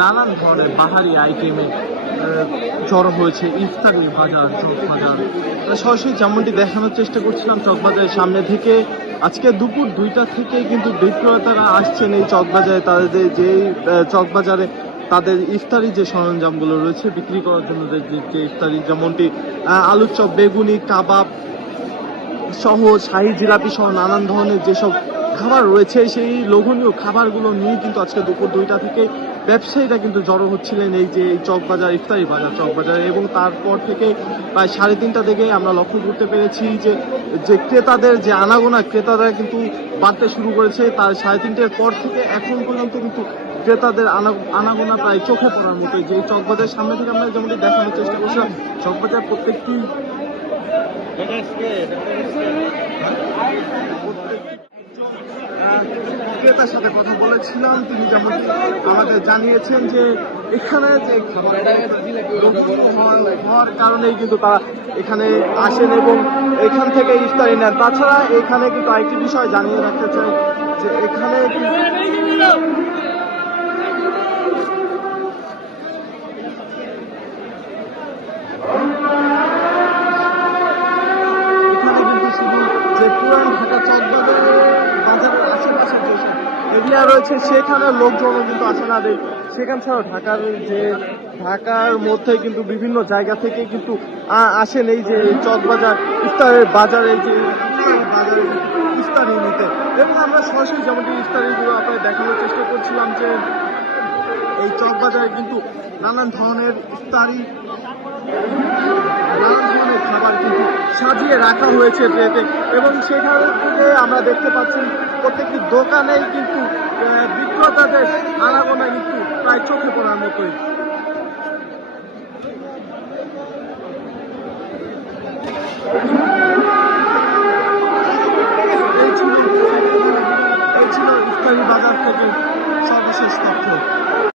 নানান ধরনের বাহারি আইটেমে জড়ো হয়েছে ইফতারি বাজার, চকবাজার। সরাসরি যেমনটি দেখানোর চেষ্টা করছিলাম চকবাজারের সামনে থেকে, আজকে দুপুর 2টা থেকে কিন্তু বিক্রেতারা আসছেন এই চকবাজারে, তাদের যে চকবাজারে তাদের ইফতারি যে সরঞ্জামগুলো রয়েছে বিক্রি করার জন্য, যে ইফতারি যেমনটি আলুর চপ, বেগুনি, কাবাব সহ শাহী জিলাপি সহ নানান ধরনের যেসব খাবার রয়েছে, সেই লোভনীয় খাবারগুলো নিয়ে কিন্তু আজকে দুপুর 2টা থেকে ব্যবসায়ীরা কিন্তু জড়ো হচ্ছিলেন এই যে চকবাজার, ইফতারি বাজার চকবাজারে। এবং তারপর থেকে প্রায় 3:30টা থেকে আমরা লক্ষ্য করতে পেরেছি যে ক্রেতাদের যে আনাগোনা, ক্রেতারা কিন্তু বাড়তে শুরু করেছে। তার 3:30টার পর থেকে এখন পর্যন্ত কিন্তু ক্রেতাদের আনাগোনা প্রায় চোখে পড়ার মতো। যে চকবাজারের সামনে থেকে আমরা যেমনটি দেখানোর চেষ্টা করছিলাম, চকবাজার প্রত্যেকটি ক্রেতার সাথে কথা বলেছিলাম, তিনি যেমন আমাদের জানিয়েছেন যে এখানে যে হওয়ার কারণেই কিন্তু তারা এখানে আসেন এবং এখান থেকে ইফতারি নেন। তাছাড়া এখানে কিন্তু আরেকটি বিষয় জানিয়ে রাখতে চাই যে এখানে যে পুরান ঢাকা বাজারের আশেপাশে যেসব এরিয়া রয়েছে সেখানে লোকজনও কিন্তু আসে না। সেখান ছাড়াও ঢাকার মধ্যে কিন্তু বিভিন্ন জায়গা থেকে কিন্তু আসেন এই যে চকবাজার ইফতারের বাজারে, যে বাজারে ইফতারি নিতে। এবং আমরা সরাসরি যেমনটি ইফতারিগুলো আপনাদের দেখানোর চেষ্টা করছিলাম যে এই চকবাজারে কিন্তু নানান ধরনের ইফতারি, নানান ধরনের খাবার কিন্তু সাজিয়ে রাখা হয়েছে ট্রেতে। এবং সেখান থেকে আমরা দেখতে পাচ্ছি প্রত্যেকটি দোকানেই কিন্তু বিক্রেতাদের আনাগোনা কিন্তু প্রায় চোখে পড়ার মতোই। এই ছিল ইফতারি বাজার থেকে সর্বশেষ তথ্য।